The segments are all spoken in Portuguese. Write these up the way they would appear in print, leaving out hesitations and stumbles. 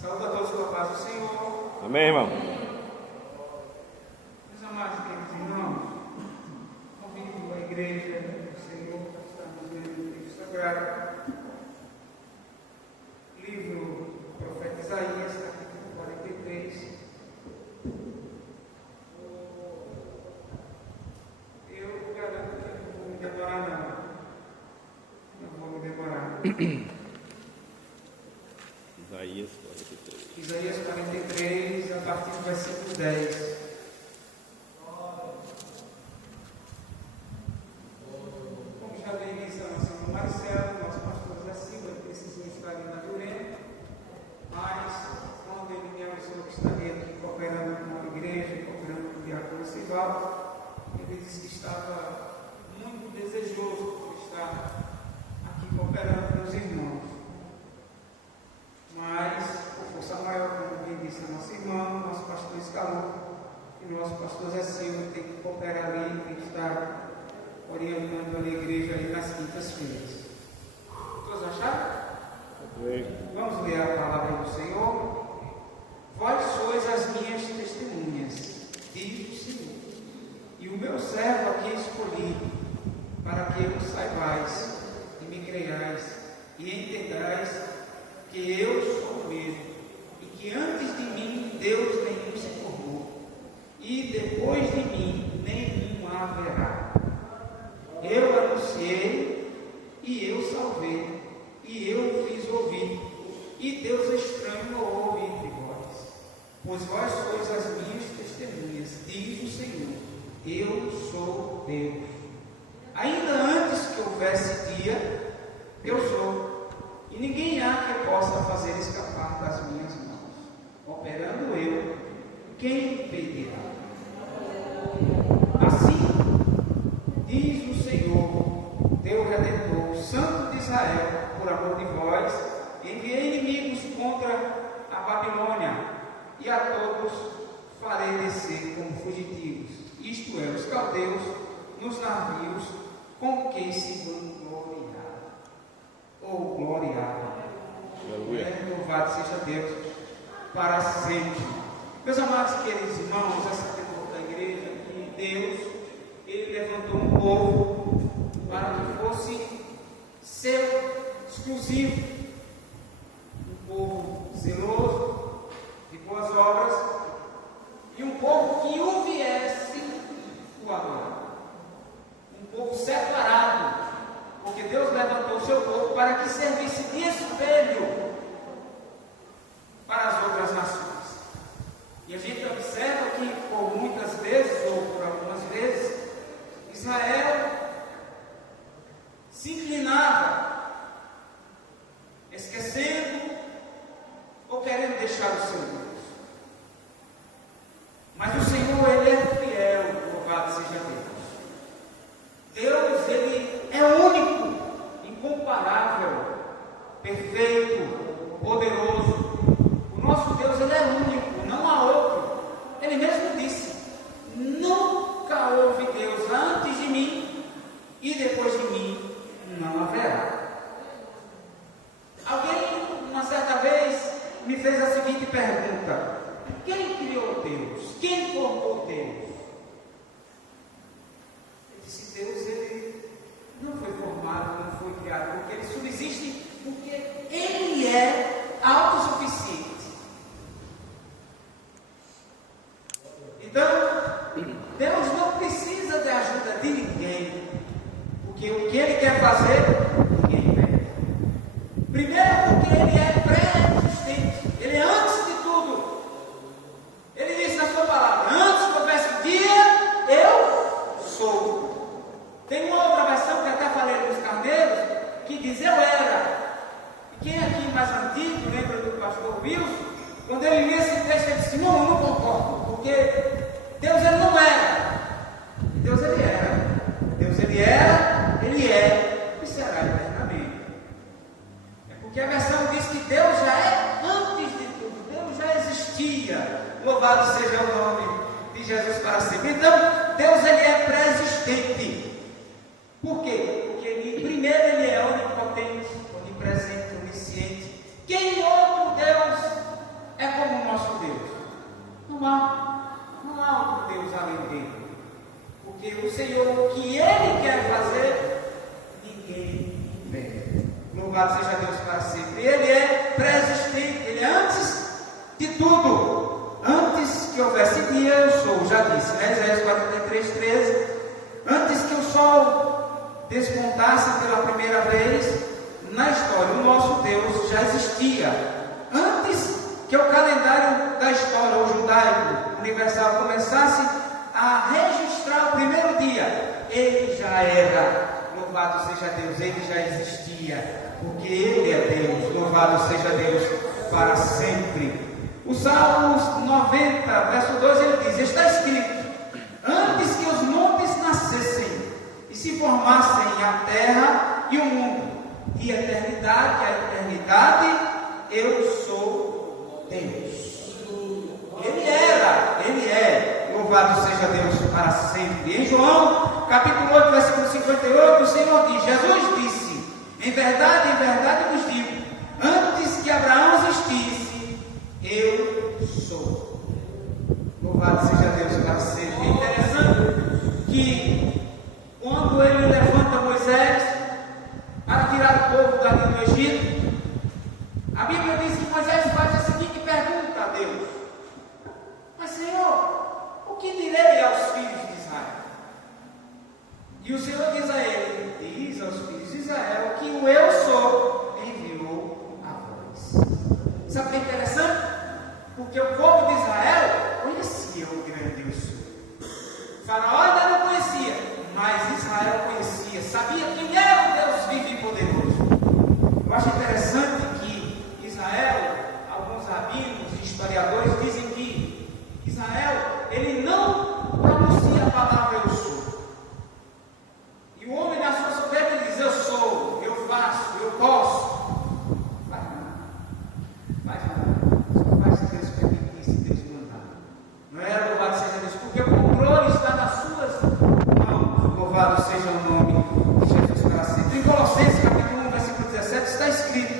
Saúde a todos com a paz do Senhor. Amém, irmão. Meus amados queridos irmãos, convido a igreja do Senhor para estarmos lendo o livro sagrado, livro do profeta Isaías, capítulo 43. Eu garanto que não vou me demorar, não vou me demorar. Isaías 43. Isaías 43, a partir do versículo 10. Como já veio menção no Marcelo, nosso pastor Zé Silva, ele precisou estar ali na Durena, mas quando ele me avisou que estaria aqui cooperando com a igreja, cooperando com o diácono Sival, ele disse que estava muito desejoso por estar aqui cooperando com os irmãos. Mas, por força maior, como bem disse a nossa irmã, nosso pastor Escalou e nosso pastor Zé Silva tem que cooperar ali, tem que estar orientando a igreja ali nas quintas-feiras. Todos acharam? Vamos ler a palavra do Senhor. Vós sois as minhas testemunhas, diz o Senhor, e o meu servo aqui escolhido, para que eu saibais e me creiais e entendais que eu sou o mesmo, e que antes de mim Deus nenhum se formou, e depois de mim nenhum haverá. Eu anunciei, e eu salvei, e eu fiz ouvir, e Deus estranho não houve entre vós, pois vós sois as minhas testemunhas, diz o Senhor, eu sou Deus. Ainda antes que houvesse dia, eu sou. E ninguém há que possa fazer escapar das minhas mãos. Operando eu, quem impedirá? Assim, diz o Senhor, teu Redentor, Santo de Israel, por amor de vós, enviei inimigos contra a Babilônia, e a todos farei descer como fugitivos, isto é, os caldeus, nos navios com quem se vão gloriar. Ou gloriado. Louvado seja Deus para sempre. Meus amados e queridos irmãos, essa temporada da igreja, que Deus, Ele levantou um povo para que fosse seu exclusivo, um povo zeloso de boas obras e um povo que o viesse o adorar, um povo separado. Porque Deus levantou o seu povo para que servisse de espelho para as outras nações. E a gente observa que, por muitas vezes, ou por algumas vezes, Israel se inclinava, esquecendo ou querendo deixar o seu Deus. Mas o Senhor, Ele é fiel, louvado seja Deus. Deus, Ele é único, incomparável, perfeito, poderoso. O nosso Deus, Ele é único, não há outro. Ele mesmo disse, nunca houve Deus antes de mim e depois de mim não haverá. Alguém, uma certa vez, me fez a seguinte pergunta: quem criou Deus? Quem formou Deus? Eu disse, Deus, Ele não foi formado, não foi criado, porque Ele subsiste, porque Ele é autossuficiente. Então, Deus não precisa de ajuda de ninguém, porque o que Ele quer fazer, ninguém pede. Primeiro, porque Ele é pré-existente, Ele é antes de tudo. Ele disse na sua palavra, antes que houvesse dia, eu sou. Tem uma outra versão que até falei nos carneiros, que diz eu era. E quem aqui mais antigo, lembra do pastor Wilson, quando ele lia esse texto, ele disse, não, eu não concordo, porque Deus, Ele não era. Deus, Ele era. Deus, Ele era, Ele é e será eternamente. É porque a versão diz que Deus já é antes de tudo, Deus já existia. Louvado seja o nome de Jesus para sempre. Então, Deus, Ele é pré-existente. Por quê? Porque primeiro Ele é onipotente, onipresente, onisciente. Quem outro Deus Isaías 43, 13. Antes que o sol despontasse pela primeira vez na história, o nosso Deus já existia. Antes que o calendário da história, o judaico universal, começasse a registrar o primeiro dia, ele já era. Louvado seja Deus, ele já existia, porque ele é Deus. Louvado seja Deus para sempre. O Salmos 90, verso 2, ele diz: está escrito: antes que os montes nascessem e se formassem a terra e o mundo, de eternidade a eternidade, eu sou Deus. Ele era, ele é. Louvado seja Deus para sempre. Em João, capítulo 8, versículo 58, o Senhor diz: Jesus disse: em verdade vos digo, antes que Abraão existisse, eu sou. Louvado seja Deus para sempre. É interessante que quando ele levanta Moisés para tirar o povo dali do Egito, a Bíblia diz que Moisés faz a seguinte pergunta a Deus: mas Senhor, o que direi aos filhos de Israel? E o Senhor diz a ele: diz aos filhos de Israel que o eu sou enviou a vós. Sabe o que é interessante? Porque o povo de Israel conhecia o grande eu sou. Faraó ainda não conhecia, mas Israel conhecia, sabia quem era o Deus vivo e poderoso. Eu acho interessante que Israel, alguns rabinos e historiadores dizem que Israel, ele não pronuncia a palavra eu sou. E o homem na sua soberba diz: eu sou, eu faço, eu posso. Faz nada. Só faz se Deus permitir, se Deus mandar. Não é? Louvado seja Deus, porque o controle está nas suas mãos. Louvado seja o nome de Jesus para sempre. Em Colossenses capítulo 1, versículo 17 está escrito: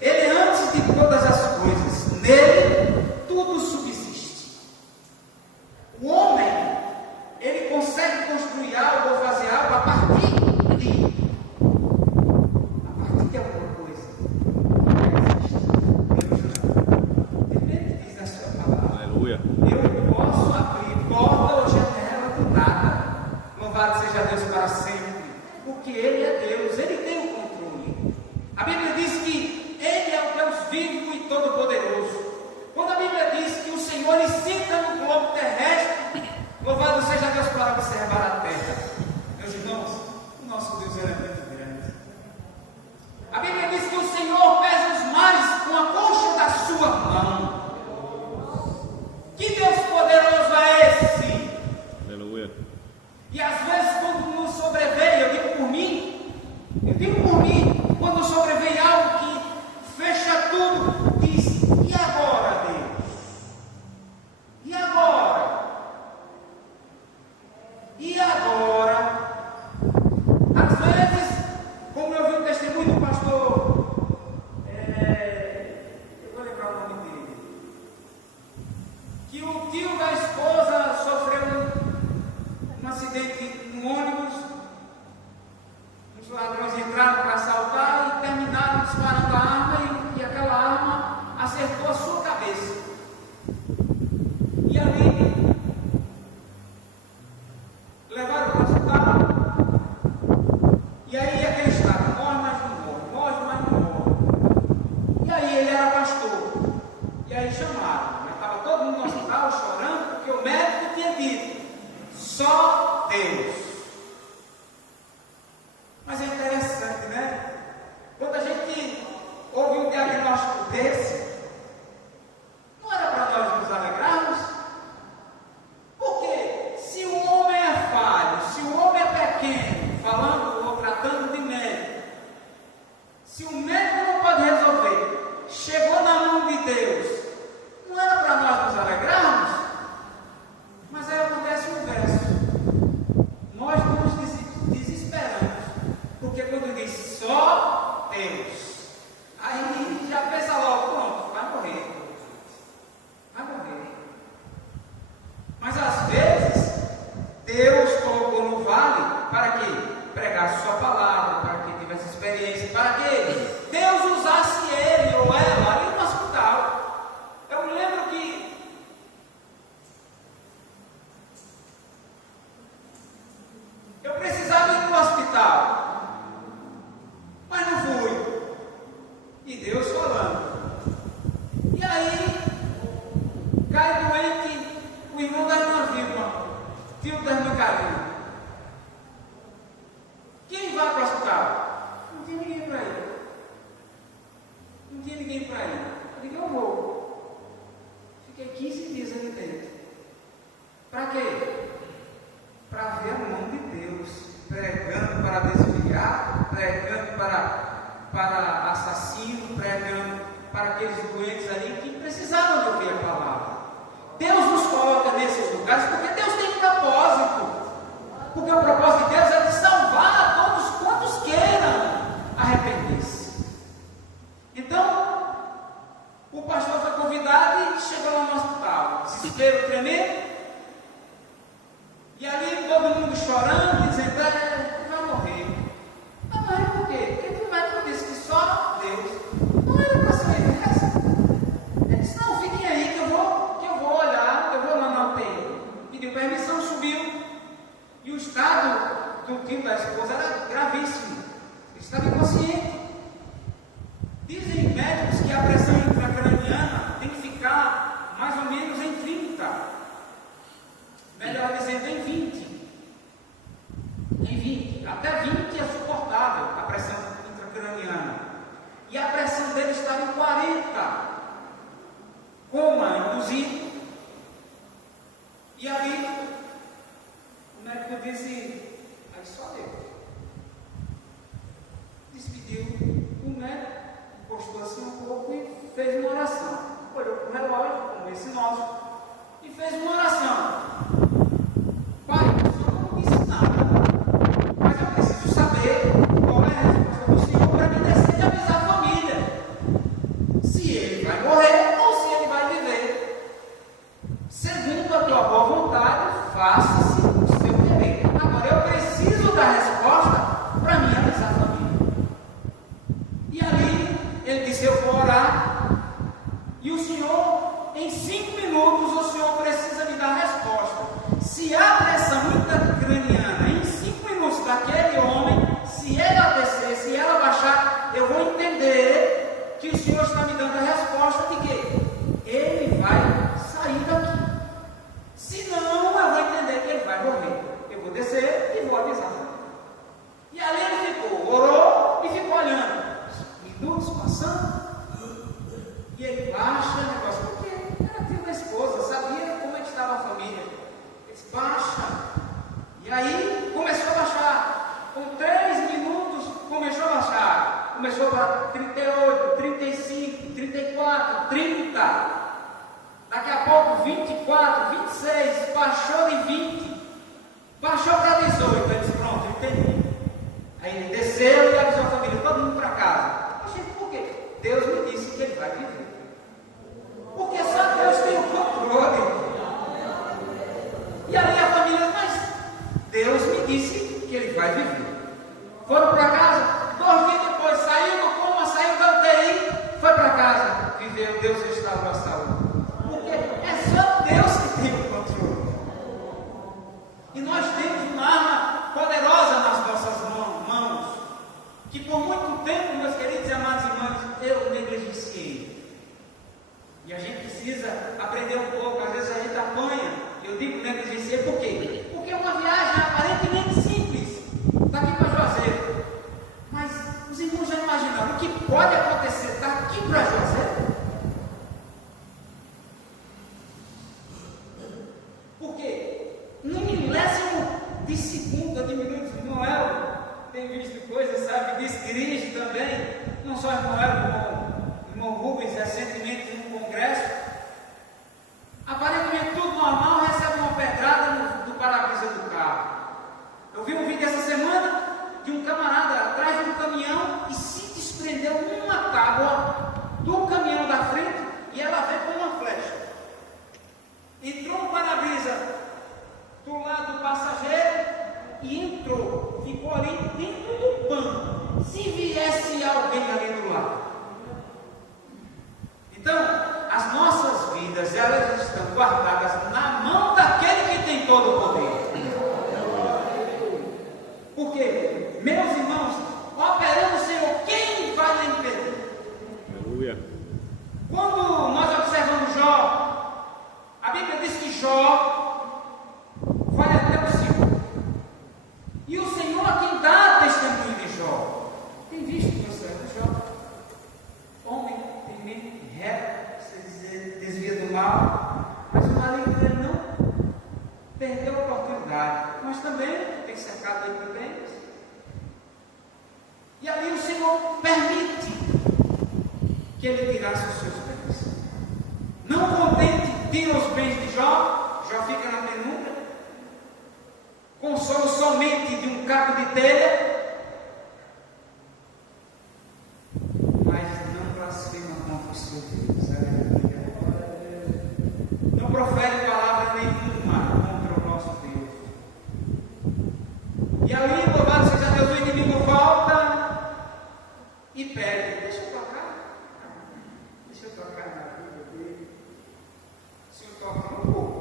ele antes de todas as coisas, nele tudo subsiste. O homem, ele consegue construir algo ou fazer algo a partir de alguma coisa. Depende diz na sua palavra. Aleluia. Eu posso abrir porta ou janela do nada. Louvado seja Deus para sempre, porque Ele é Deus, Ele tem o controle. A Bíblia diz que Ele é o Deus vivo e todo-poderoso. Quando a Bíblia diz que o Senhor Ele senta no globo terrestre, louvado seja Deus para observar a terra. Meus irmãos, o nosso Deus era muito grande. A Bíblia diz que o Senhor pesa os mares com a concha da sua mão. Que Deus poderoso é esse? Aleluia. E às vezes quando nos sobreveio, eu digo por mim, quando sobrevém algo que fecha tudo, diz: e agora, Deus? E agora? E agora? Às vezes, como eu vi o testemunho do pastor, eu vou lembrar o nome dele, que o tio da esposa sofreu um acidente no ônibus, os ladrões entraram para assaltar e terminaram disparando a arma, e aquela arma acertou a sua cabeça. E ali levaram para o hospital, e aí aquele estado, morre, mas não morre, morre, mas não morre. E aí ele era pastor, e aí chamaram, estava todo mundo no hospital chorando, porque o médico tinha dito: só Deus. Mas é interessante, né? Quando a gente ouve um diagnóstico desse, não era para nós nos alegrarmos? Porque se o homem é falho, se o homem é pequeno, falando ou tratando de médico, se o médico não pode resolver, chegou na mão de Deus, não era irmão da irmã Vilma, filho da irmã Karina. Quem vai para o hospital? Não tem ninguém para ir. Não tinha ninguém para ir. Eu digo, eu vou. Fiquei 15 dias ali dentro. Para quê? Para ver a mão de Deus, pregando para desviar, pregando para assassino, pregando para aqueles doentes ali que precisavam de ouvir a palavra. Deus nos coloca nesses lugares porque Deus tem um propósito. Porque o propósito de Deus é de salvar a todos quantos queiram arrepender-se. Então, o pastor foi convidado e chegou lá no hospital. Desespero tremendo. E ali todo mundo chorando, dizendo, tu vai morrer. Vai morrer por quê? Porque o médico disse que só Deus. Não era para ser essa. Ele disse, não, fiquem aí que eu vou olhar, eu vou lá na UTI. Pediu permissão, subiu. E o estado do tio da esposa era gravíssimo. Ele estava inconsciente. Dizem médicos que a pressão intracraniana tem que ficar mais ou menos em 30. Melhor dizendo, em 20. Em 20. Até 20 é suportável a pressão intracraniana. E a pressão dele estava em 40. Coma induzido. E ali, o médico disse, aí só Deus. Despediu o médico, encostou assim um pouco e fez uma oração. Olhou para o relógio, como esse nosso, e fez uma oração. Pai, o Senhor não me disse nada, mas eu preciso saber qual é a resposta do Senhor para me descer e avisar a família. Se ele vai morrer ou se ele vai viver. Segundo a tua boa vontade, faça-se o seu querer. Agora eu preciso da resposta para me avisar a família. E ali ele disse, eu vou orar. E o Senhor, em 5 minutos, o Senhor precisa me dar a resposta. Se a pressão intracraniana em 5 minutos daquele homem, se ela descer, se ela baixar, eu vou entender que o Senhor está me dando a resposta de que ele vai sair daqui. Se não, eu vou entender que ele vai morrer. Eu vou descer e vou avisar. E ali ele ficou, orou e ficou olhando. Minutos passando. E ele baixa o negócio, porque era tio da esposa, sabia como é que estava a família. Ele disse, baixa. E aí começou a baixar. Com 3 minutos começou a baixar. Começou para 38, 35, 34, 30. Daqui a pouco 24, 26, baixou de 20. Baixou para 18. Ele disse, pronto, entendi. Aí ele desceu e avisou a família, todo mundo para casa. Eu disse, por quê? Deus me disse que ele vai viver. Porque só Deus tem o controle. E aí a família, mas Deus me disse que ele vai viver. Foram para casa, 2 dias depois, saiu do coma, saiu da UTI, foi para casa, viveu, Deus restaurou a saúde. Porque é só Deus que tem o controle. E nós temos uma arma poderosa nas nossas mãos, que por muito tempo, meus queridos e amados irmãos, eu negligenciei. E a gente precisa aprender um pouco, às vezes a gente apanha. Eu digo negligenciei por quê? Porque é uma viagem aparentemente simples, daqui para Juazeiro. Mas os irmãos já imaginaram o que pode acontecer daqui para Juazeiro? Porque num milésimo de segundo, de minutos, irmão El tem visto coisas, sabe, diz, dirige também, não só irmão El, irmão Rubens, recentemente num congresso, aparentemente tudo normal, recebe uma pedrada do para-brisa do carro. Eu vi um vídeo essa semana de um camarada atrás de um caminhão e se desprendeu uma tábua do caminhão da frente e ela veio com uma flecha. Entrou no para-brisa do lado do passageiro e entrou, ficou ali dentro do banco. Se viesse alguém ali do lado. Então, as nossas vidas, elas estão guardadas na mão daquele que tem todo o poder. Porque, meus irmãos, operando o Senhor, quem vai lhe impedir? Aleluia. Quando nós observamos Jó, a Bíblia diz que Jó Jó, mas o marido dele não perdeu a oportunidade. Mas também tem cercado ele de bens. E ali o Senhor permite que ele tirasse os seus bens. Não contente, tira os bens de Jó, Jó fica na penumbra, consolo somente de um caco de telha, mas não blasfema contra o seu Deus. Não profere palavra nenhuma contra o nosso Deus. E ali, louvado seja Deus, o inimigo volta e pede: deixa eu tocar na vida dele. O Senhor toca um pouco.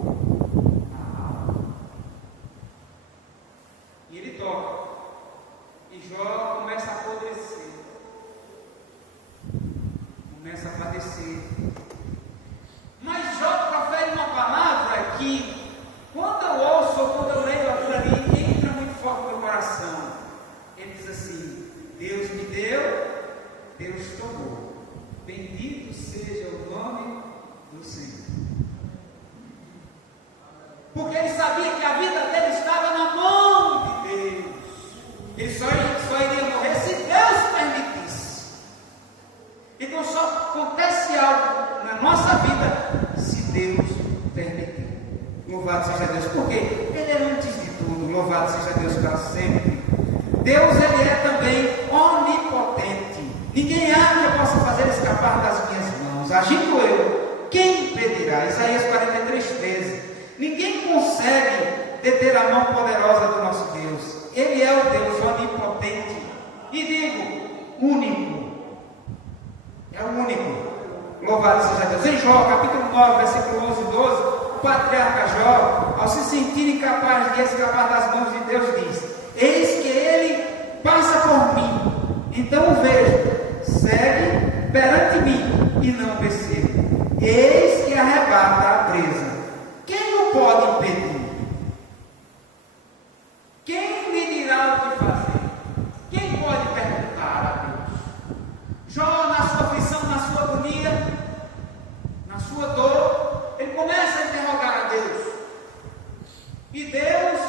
E ele toca. E Jó começa a apodrecer. Começa a padecer. Mas Jó profere uma palavra que, quando eu ouço ou quando eu leio aquilo ali, entra muito forte no meu coração. Ele diz assim: Deus me deu, Deus tomou. Bendito seja o nome do Senhor. Porque ele sabia que a vida dele estava na mão de Deus. Ele só iria morrer se Deus permitisse. Então só acontece algo na nossa vida se Deus permitir. Louvado seja Deus. Porque Ele é antes de tudo. Louvado seja Deus para sempre. Deus, Ele é também onipotente. Ninguém há que eu possa fazer escapar das minhas mãos. Agindo eu, quem impedirá? Isaías 43:13. Ninguém consegue deter a mão poderosa do nosso Deus. Ele é o Deus onipotente. E digo, único. É o único. Louvado seja Deus. Em Jó, capítulo 9, versículo 11 e 12, o patriarca Jó, ao se sentir incapaz de escapar das mãos de Deus, diz: eis que ele passa por mim, então o vejo, segue perante mim e não percebo. Eis que arrebata a presa. Quem o pode impedir? Quem lhe dirá o que fazer? Quem pode perguntar a Deus? Jó, na sua aflição, na sua agonia, na sua dor, ele começa a interrogar a Deus. E Deus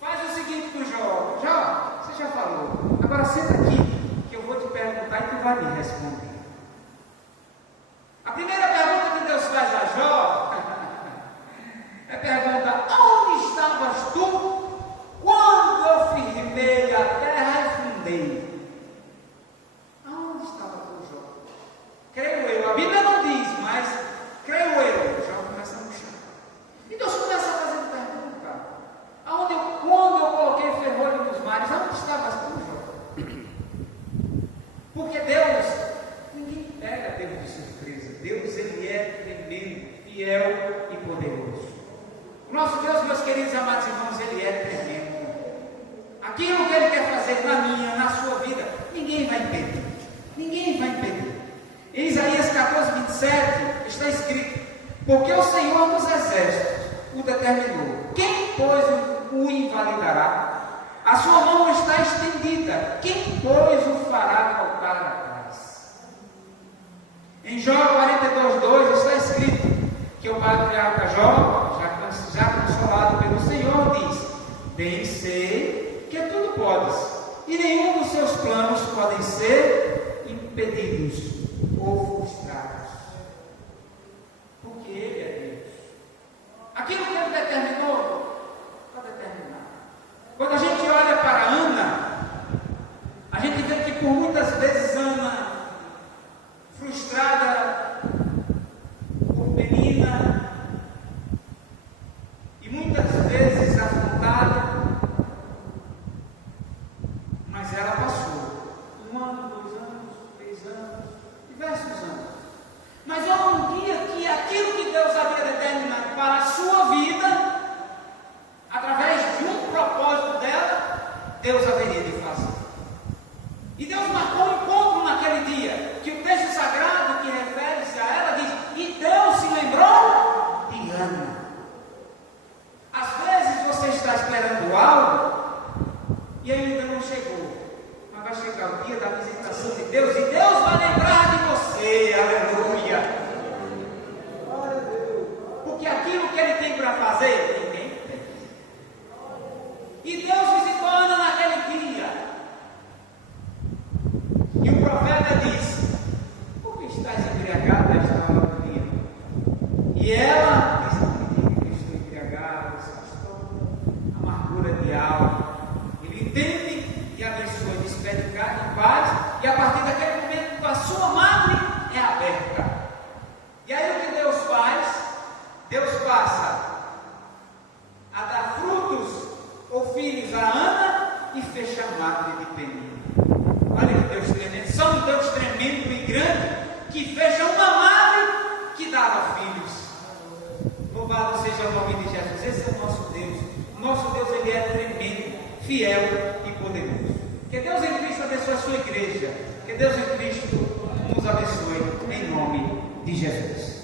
faz o seguinte com Jó: Jó, você já falou, agora senta aqui, que eu vou te perguntar e tu vai me responder. A primeira pergunta que Deus faz a Jó é pergunta: onde estavas tu quando eu firmei a terra e fundei? Aonde estava tu, Jó? Creio eu, a Bíblia não diz, mas creio eu. Jó começa a murchar. E Deus começa a fazer pergunta: quando eu coloquei ferrolho nos mares, aonde estavas tu, Jó? Porque Deus, ninguém pega Deus de surpresa. Deus, Ele é tremendo, fiel e poderoso. O nosso Deus, meus queridos e amados irmãos, Ele é tremendo. Aquilo que Ele quer fazer na minha, na sua vida, ninguém vai impedir. Ninguém vai impedir. Em Isaías 14:27 está escrito: porque o Senhor dos exércitos o determinou, quem, pois, o invalidará? A sua mão está estendida, quem, pois, o fará voltar atrás? Em Jó 42:2 está escrito que o patriarca Jó, já consolado pelo Senhor, diz: bem sei que tudo podes, e nenhum dos seus planos podem ser impedidos ou frustrados, porque Ele é Deus. Aquilo que Ele determinou, está determinado. Quando a gente olha para Ana, a gente vê que por muitas vezes Ana, frustrada por Penina, e muitas vezes afrontada, mas ela passou 1 ano, 2 anos, 3 anos, diversos anos, E ela diz que eu estou embriagado, pastor, amargura de alma. Ele entende e abençoa, despede carne em paz, e a partir daquele momento a sua madre é aberta. E aí o que Deus faz? Deus passa a dar frutos ou filhos a Ana e fecha a madre de Penina. Olha que Deus tremendo, só um Deus tremendo e grande que fecha uma madre que dava filhos. Louvado seja o nome de Jesus. Esse é o nosso Deus. O nosso Deus, ele é tremendo, fiel e poderoso. Que Deus em Cristo abençoe a sua igreja. Que Deus em Cristo nos abençoe em nome de Jesus.